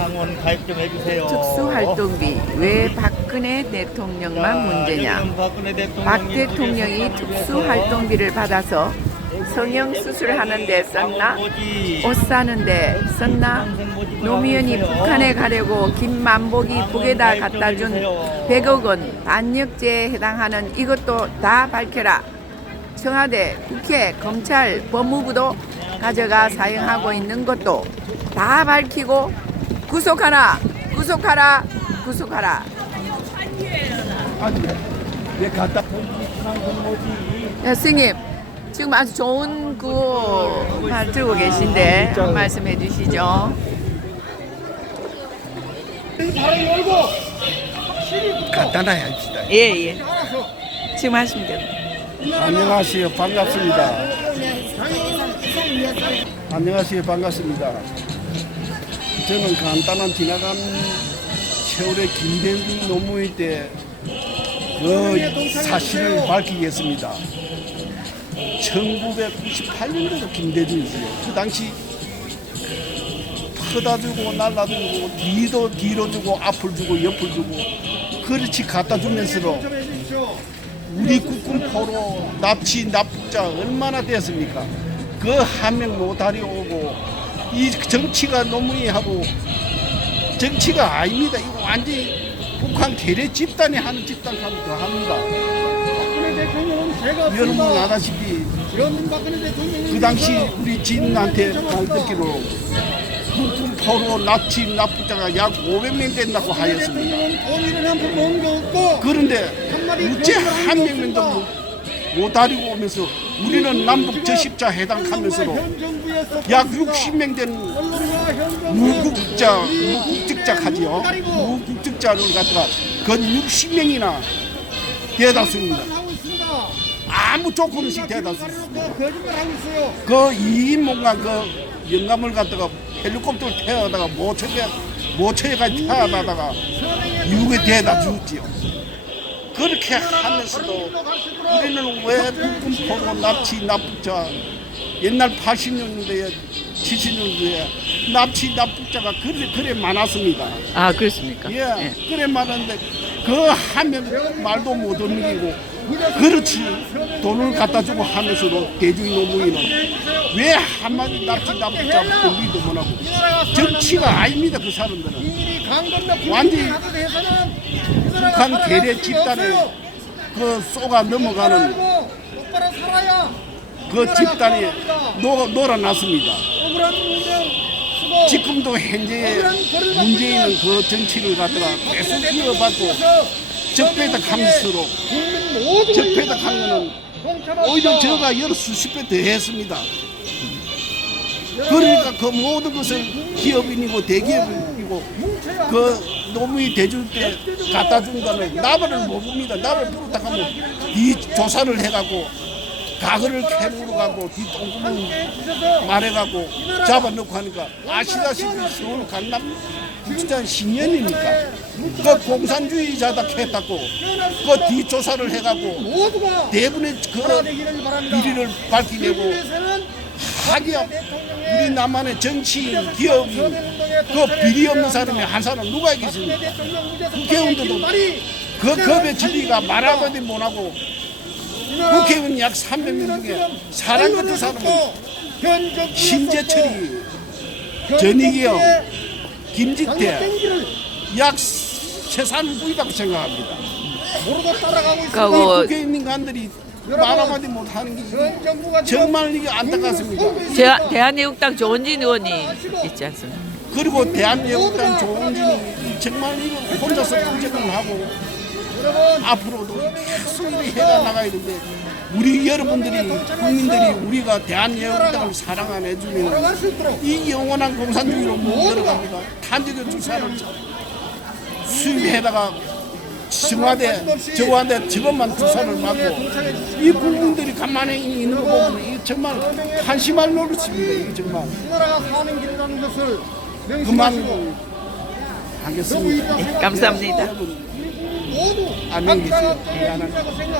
상원 가입 좀 해주세요. 특수활동비 왜 박근혜 대통령만 문제냐? 대통령이 박 대통령이 특수활동비를 받아서 성형 수술하는데 썼나? 옷 사는데 썼나? 노무현이 북한에 가려고 김만복이 북에다 갖다 준 100억 원 반역죄에 해당하는 이것도 다 밝혀라. 청와대, 국회, 검찰, 법무부도 가져가 사용하고 있는 것도 다 밝히고 구속하라, 구속하라, 구속하라. 아니 왜 갖다 야, 스님, 지금 아주 좋은 그말 들고 계신데 한 말씀 해 주시죠. 간단하게 합시다. 예, 예. 지금 하시면 됩니다. 안녕하세요. 반갑습니다. 안녕하세요. 반갑습니다. 저는 간단한 지나간 세월의 김대중 노무현 때그 사실을 밝히겠습니다. 1998년도도 김대중이었어요. 그 당시 퍼다 주고 날라 주고 뒤도 뒤로 주고 앞을 주고 옆을 주고 그렇지 갖다 주면서도 우리 국군포로 납치 납북자 얼마나 됐습니까? 그 한명 모다리 오고 이 정치가 노무현하고 정치가 아닙니다. 이거 완전히 북한 계례 집단이 하는 집단하고 더 합니다. 박근혜 대통령은 제가 여러분. 아다시피 대통령은 그 당시 우리 지인한테 말 듣기로 국군포로 납치 납북자가 약 500명 된다고 하였습니다. 그런데 우째 한 명도 못- 못 다리고 오면서 우리는 남북 저십자 해당하면서도 현 정부에서 약 60명 된 무국자, 무국적자 하지요. 무국적자를 갖다가 건 60명이나 대다수입니다. 아무 조건 없이 대다수. 그. 그 2인몽간 그 영감을 갖다가 헬리콥터를 태워다가 모처에, 모처에까지 태워다가 미국에 대다 주었지요. 그렇게 하면서도 우리는 왜 북군포로 납치 납북자 옛날 80년대에 70년대에 납치 납북자가 그래 그래 많았습니다. 아, 그렇습니까? 예, 그래 많은데 그한명 말도 못 옮기고. 그렇지. 돈을 갖다 주고 하면서도 대중이 노무이는 왜 한마디 납치 납북자 옮기도 못 하고. 정치가 아닙니다 그 사람들은. 완전히 북한 계례 집단에 그 쏘가 넘어가는 그 집단이 노, 놀아났습니다. 지금도 현재 문재인은 그 정치를 갖다가 계속 이어받고 모두가 적폐덕한 거는 오히려 저가 여러 수십 배 더 했습니다. 그러니까 그 모든 것을 기업인이고 대기업이고 그 노무현 대중 때 갖다 준 거는 나발을 못 봅니다. 나발 부르다 하면 이 조사를 해가고 가거를 캐물어 가고 뒤똥구멍 말해가고 잡아놓고 하니까 아시다시피 서울 강남 국지장 10년이니까 그 공산주의자다 했다고 그 뒤조사를 해가고 대부분의 그 밝히내고 위해서는 하기야 우리 남한의 정치인 기업인 그 비리 없는 사람이 한 사람 누가 있겠습니까? 국회의원들도 그 겁의 지리가 말하거든 못하고 국회의원 약 300명 중에 사람 같은 사람은 신재철이 전익이요 김지태 약 세산 부이라고 생각합니다. 모르고 따라가고 이 있습니다. 그거 국회의원간들이 말 한마디 못하는 게 정말 이게 안타깝습니다. 대, 대한애국당 조원진 의원이 있지 않습니까? 그리고 대한민국당 조원진이 정말 이거 혼자서 투쟁을 하고 앞으로도 계속 이렇게 해가 나가야 되는데 우리 여러분들이 국민들이 우리가 대한민국당을 사랑 안 해주면 이 영원한 공산주의로 못 들어갑니다. 탄저교 주사를 수입해다가 청와대 저한테 저것만 주사를 맞고 이 국민들이 가만히 있는 거 보면 이 정말 한심할 노릇입니다. 정말 이 나라가 사는 길이라는 것을 명심하시고 그만 하겠습니다. 감사합니다. 모두 안녕히 계세요. 각자가 좀 해주라고 생각